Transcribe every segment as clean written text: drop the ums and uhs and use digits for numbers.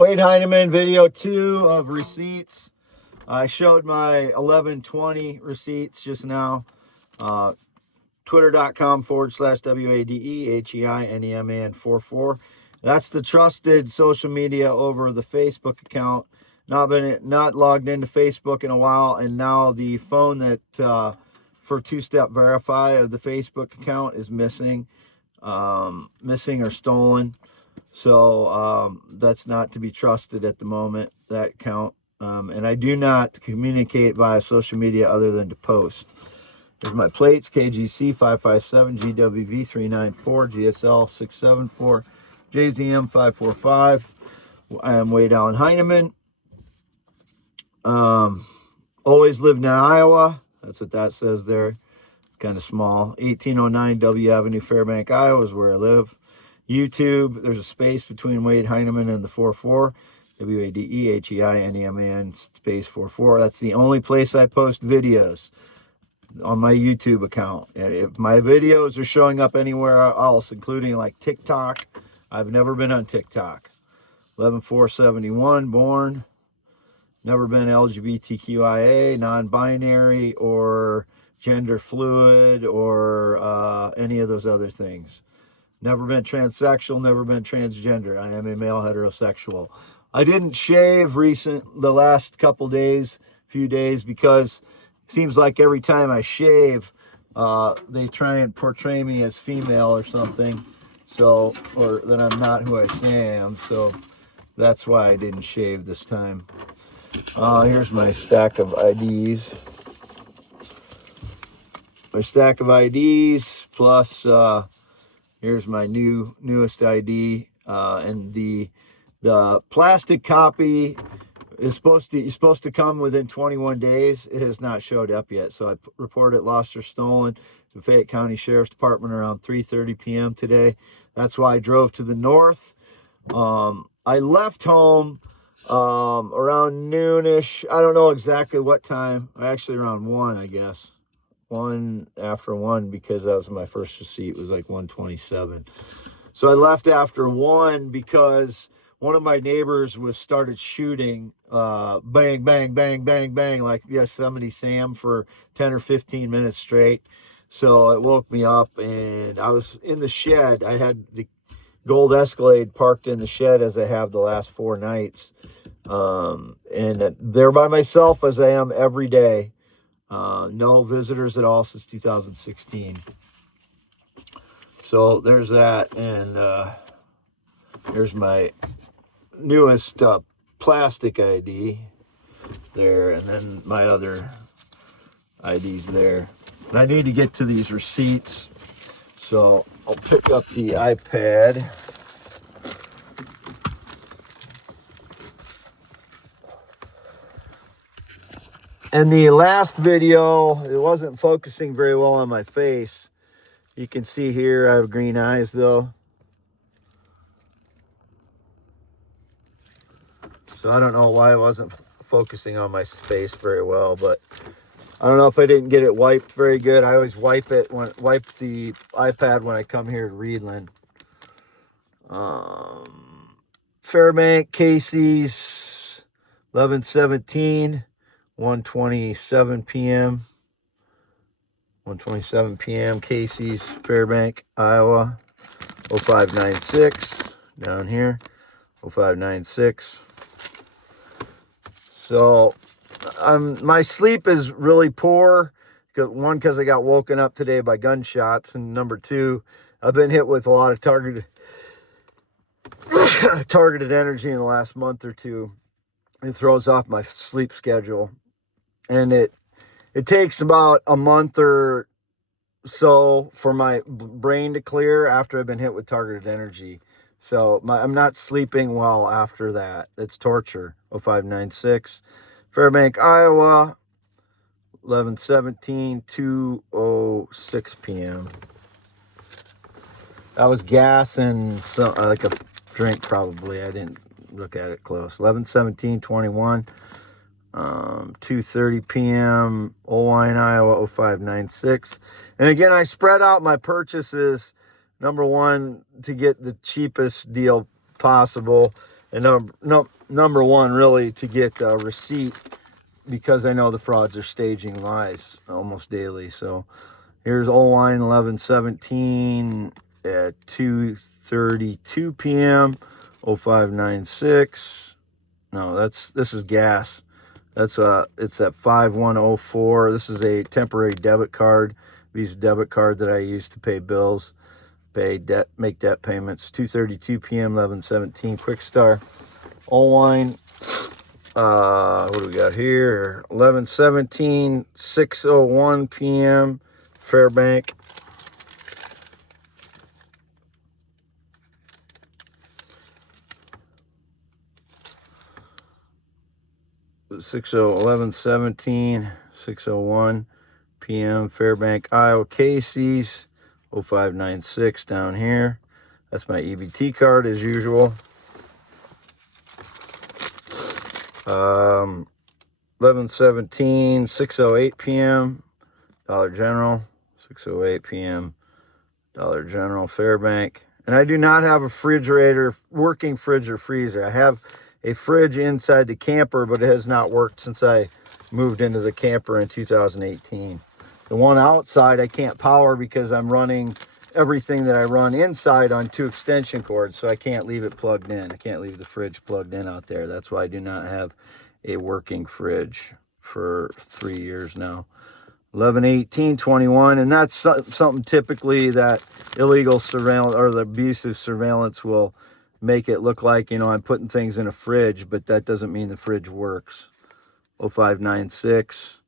Wade Heineman, video 2 of receipts. I showed my 11/20 receipts just now. Twitter.com/WADEHEINEMAN44. That's the trusted social media over the Facebook account. Not logged into Facebook in a while, and now the phone that for two-step verify of the Facebook account is missing or stolen. So that's not to be trusted at the moment, that account. And I do not communicate via social media other than to post. Here's my plates: KGC 557, GWV 394, GSL 674, JZM 545. I am Wade Allen Heineman. Always lived in Iowa. That's what that says there. It's kind of small. 1809 W Avenue, Fairbank, Iowa is where I live. YouTube, there's a space between Wade Heineman and the 44. WADEHEINEMAN space 44. That's the only place I post videos, on my YouTube account. And if my videos are showing up anywhere else, including like TikTok, I've never been on TikTok. 11/4/71 born. Never been LGBTQIA, non-binary, or gender fluid, or any of those other things. Never been transsexual, never been transgender. I am a male heterosexual. I didn't shave the last few days, because it seems like every time I shave, they try and portray me as female or something. So, or that I'm not who I say I am. So that's why I didn't shave this time. Here's my stack of IDs. My stack of IDs, plus here's my newest ID, and the plastic copy is supposed to come within 21 days. It has not showed up yet, so I reported lost or stolen to Fayette County Sheriff's Department around 3:30 p.m. today. That's why I drove to the north. I left home around noonish. I don't know exactly what time. Actually, around 1, I guess. after 1, because that was my first receipt. It was like 1:27. So I left after 1 because one of my neighbors started shooting bang, bang, bang, bang, bang, like Yosemite Sam for 10 or 15 minutes straight. So it woke me up, and I was in the shed. I had the gold Escalade parked in the shed, as I have the last 4 nights. And there by myself, as I am every day. No visitors at all since 2016. So there's that, and there's my newest plastic ID there, and then my other IDs there. And I need to get to these receipts, so I'll pick up the iPad. In the last video, it wasn't focusing very well on my face. You can see here I have green eyes, though. So I don't know why it wasn't focusing on my face very well, but I don't know if I didn't get it wiped very good. I always wipe the iPad when I come here to Reedland. Fairbank, Casey's, 11/17, 1:27 p.m. 1:27 p.m. Casey's, Fairbank, Iowa. 0596 down here. 0596. So my sleep is really poor. One, because I got woken up today by gunshots, and number 2, I've been hit with a lot of targeted energy in the last month or 2. It throws off my sleep schedule, and it takes about a month or so for my brain to clear after I've been hit with targeted energy. So I'm not sleeping well after that. It's torture. 0596, Fairbank, Iowa, 11/17, 2:06 p.m. That was gas and like a drink, probably. I didn't look at it close. 11/17/21, 2:30 p.m. Owine, Iowa, 0596. And again, I spread out my purchases. Number 1, to get the cheapest deal possible. And number one, really, to get a receipt, because I know the frauds are staging lies almost daily. So here's Oline 1117 at 2:32 p.m. 0596. No, this is gas. It's at 5104. This is a temporary debit card, Visa debit card that I use to pay bills, make debt payments. 2:32 p.m. 1117 Quick Star. Oline, what do we got here? 1117 6:01 p.m. Fairbank. Six 1117 6:01 p.m. Fairbank, Iowa. Casey's 0596 down here. That's my EBT card as usual. 1117 6:08 p.m. Dollar General. 6:08 p.m. Dollar General, Fairbank. And I do not have a refrigerator, working fridge or freezer. I have a fridge inside the camper, but it has not worked since I moved into the camper in 2018. The one outside I can't power because I'm running everything that I run inside on 2 extension cords, so I can't leave it plugged in. I can't leave the fridge plugged in out there. That's why I do not have a working fridge for 3 years now. 11/18/21, and that's something typically that illegal surveillance or the abusive surveillance will make it look like, I'm putting things in a fridge, but that doesn't mean the fridge works. 0596.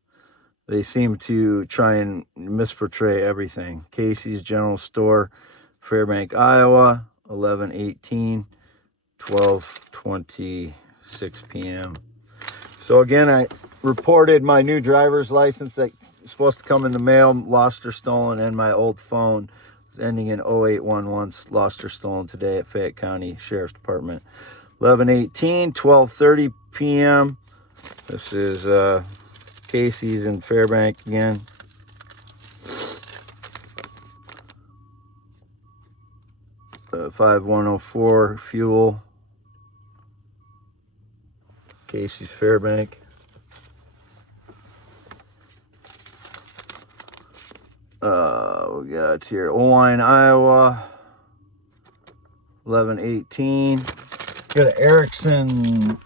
They seem to try and misportray everything. Casey's General Store, Fairbank, Iowa. 11/18, 12:26 p.m. So again, I reported my new driver's license that was supposed to come in the mail, lost or stolen, and my old phone ending in 0811, lost or stolen today at Fayette County Sheriff's Department. 11/18, 12:30 p.m. This is Casey's in Fairbank again. Uh, 5104 fuel. Casey's Fairbank. We got here Oline, Iowa. 11/18. Got an Erickson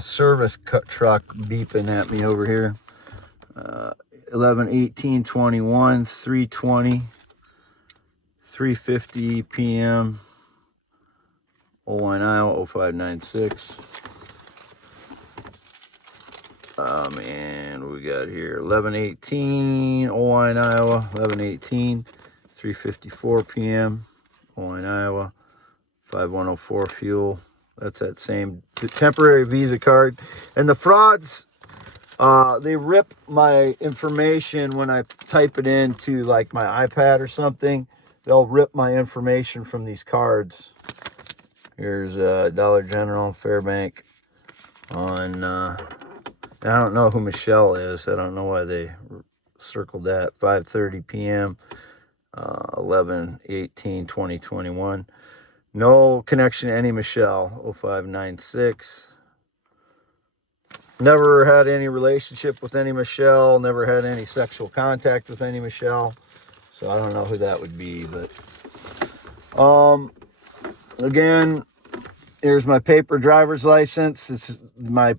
service truck beeping at me over here. 11/18/21, 3:20, 3:50 p.m. Oline, Iowa. 0596. And we got here 11/18, Oline, Iowa. 11/18, 3:54 p.m. Oline, Iowa. 5104 fuel. That's that same temporary Visa card. And the frauds, they rip my information when I type it into like my iPad or something. They'll rip my information from these cards. Here's Dollar General, Fairbank on, I don't know who Michelle is. I don't know why they circled that. 5:30 p.m., 11/18/2021. No connection to any Michelle. 0596. Never had any relationship with any Michelle. Never had any sexual contact with any Michelle. So I don't know who that would be. But again, here's my paper driver's license. This is my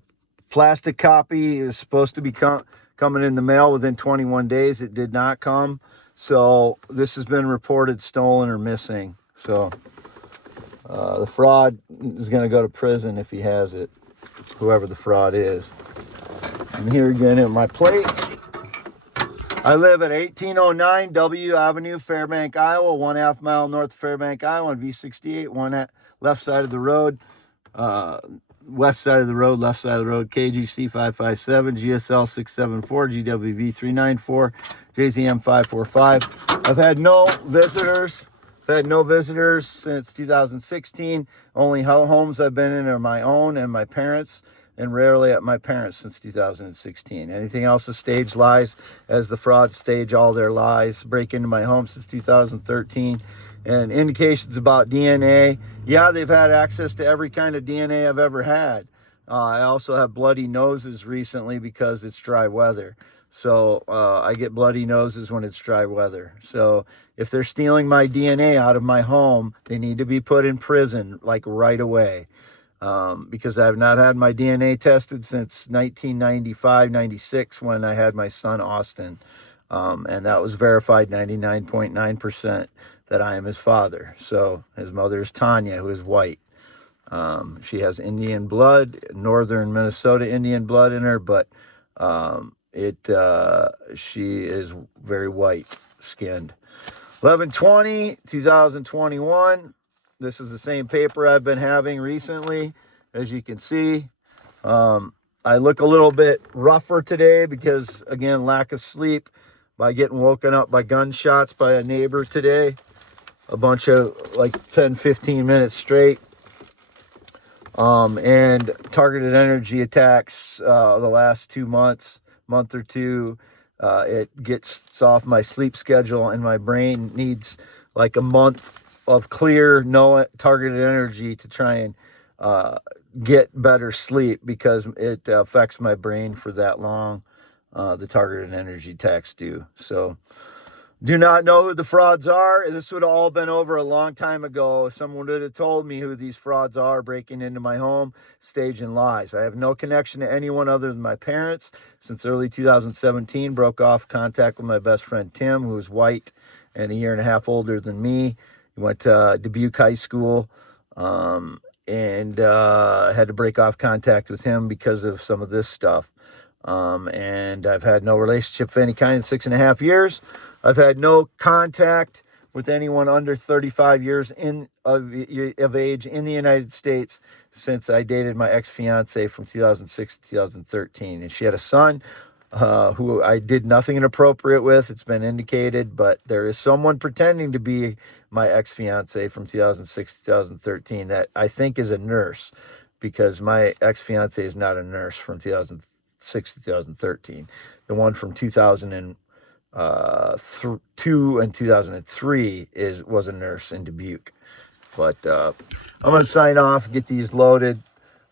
plastic copy. Is supposed to be coming in the mail within 21 days. It did not come. So this has been reported stolen or missing. So the fraud is going to go to prison if he has it, whoever the fraud is. And here again are my plates. I live at 1809 W Avenue, Fairbank, Iowa, 1/2 mile north of Fairbank, Iowa, on V68, left side of the road, west side of the road, left side of the road, KGC 557, GSL 674, GWV 394, JZM 545. I've had no visitors. I've had no visitors since 2016. Only homes I've been in are my own and my parents' and rarely at my parents since 2016. Anything else is staged lies, as the frauds stage all their lies. Break into my home since 2013. And indications about DNA. Yeah, they've had access to every kind of DNA I've ever had. I also have bloody noses recently because it's dry weather. So I get bloody noses when it's dry weather. So if they're stealing my DNA out of my home, they need to be put in prison like right away. Because I've not had my DNA tested since 1995, 96 when I had my son Austin. And that was verified 99.9% that I am his father. So his mother is Tanya, who is white. She has Indian blood, northern Minnesota Indian blood in her, but she is very white skinned. 11/20/2021. This is the same paper I've been having recently, as you can see. I look a little bit rougher today because, again, lack of sleep by getting woken up by gunshots by a neighbor today. A bunch of like 10-15 minutes straight. And targeted energy attacks the last 2 months, month or two. It gets off my sleep schedule, and my brain needs like a month of clear, no targeted energy to try and get better sleep, because it affects my brain for that long. The targeted energy attacks do. So do not know who the frauds are. This would have all been over a long time ago if someone would have told me who these frauds are breaking into my home, staging lies. I have no connection to anyone other than my parents. Since early 2017, broke off contact with my best friend Tim, who is white and a year and a half older than me. He went to Dubuque High School, and I had to break off contact with him because of some of this stuff. And I've had no relationship of any kind in 6.5 years. I've had no contact with anyone under 35 years of age in the United States since I dated my ex-fiance from 2006 to 2013. And she had a son who I did nothing inappropriate with. It's been indicated, but there is someone pretending to be my ex-fiance from 2006 to 2013 that I think is a nurse, because my ex-fiance is not a nurse from 2006 to 2013. The one from 2002 and 2003 was a nurse in Dubuque. But I'm going to sign off, get these loaded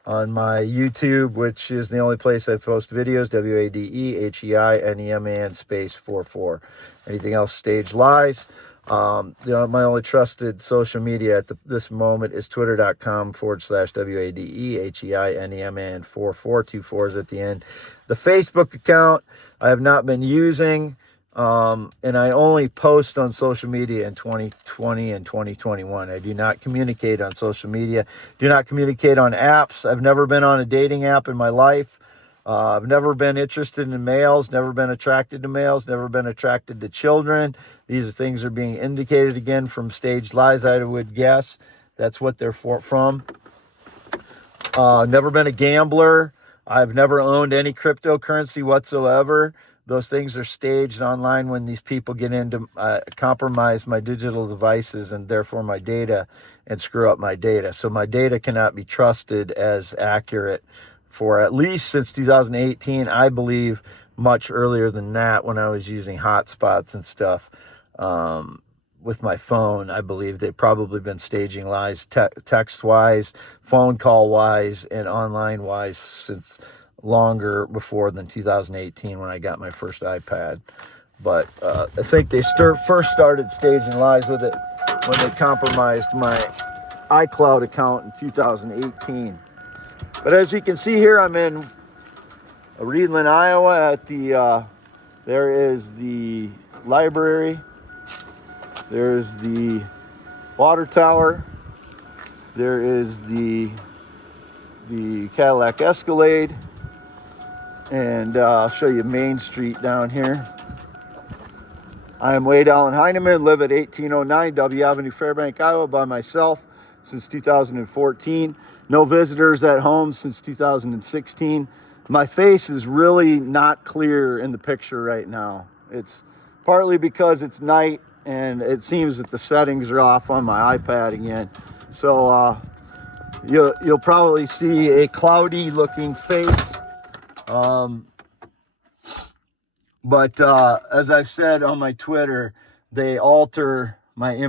on my YouTube, which is the only place I post videos, WADEHEINEMAN space 44. Anything else, stage lies. My only trusted social media at this moment is twitter.com/WADEHEINEMAN 4424 is at the end. The Facebook account I have not been using. And I only post on social media in 2020 and 2021. I do not communicate on social media, do not communicate on apps. I've never been on a dating app in my life. I've never been interested in males, never been attracted to males, never been attracted to children. These things are being indicated again from staged lies, I would guess. That's what they're from. Never been a gambler. I've never owned any cryptocurrency whatsoever. Those things are staged online when these people get into compromise my digital devices and therefore my data, and screw up my data. So my data cannot be trusted as accurate for at least since 2018. I believe much earlier than that, when I was using hotspots and stuff with my phone. I believe they've probably been staging lies text-wise, phone call-wise, and online-wise since longer before than 2018 when I got my first iPad. But I think they first started staging lies with it when they compromised my iCloud account in 2018. But as you can see here, I'm in Reedland, Iowa at there is the library, there's the water tower, there is the Cadillac Escalade, and I'll show you Main Street down here. I am Wade Allen Heineman, live at 1809 W Avenue, Fairbank, Iowa, by myself since 2014. No visitors at home since 2016. My face is really not clear in the picture right now. It's partly because it's night and it seems that the settings are off on my iPad again. So you'll probably see a cloudy looking face. But as I've said on my Twitter, they alter my image.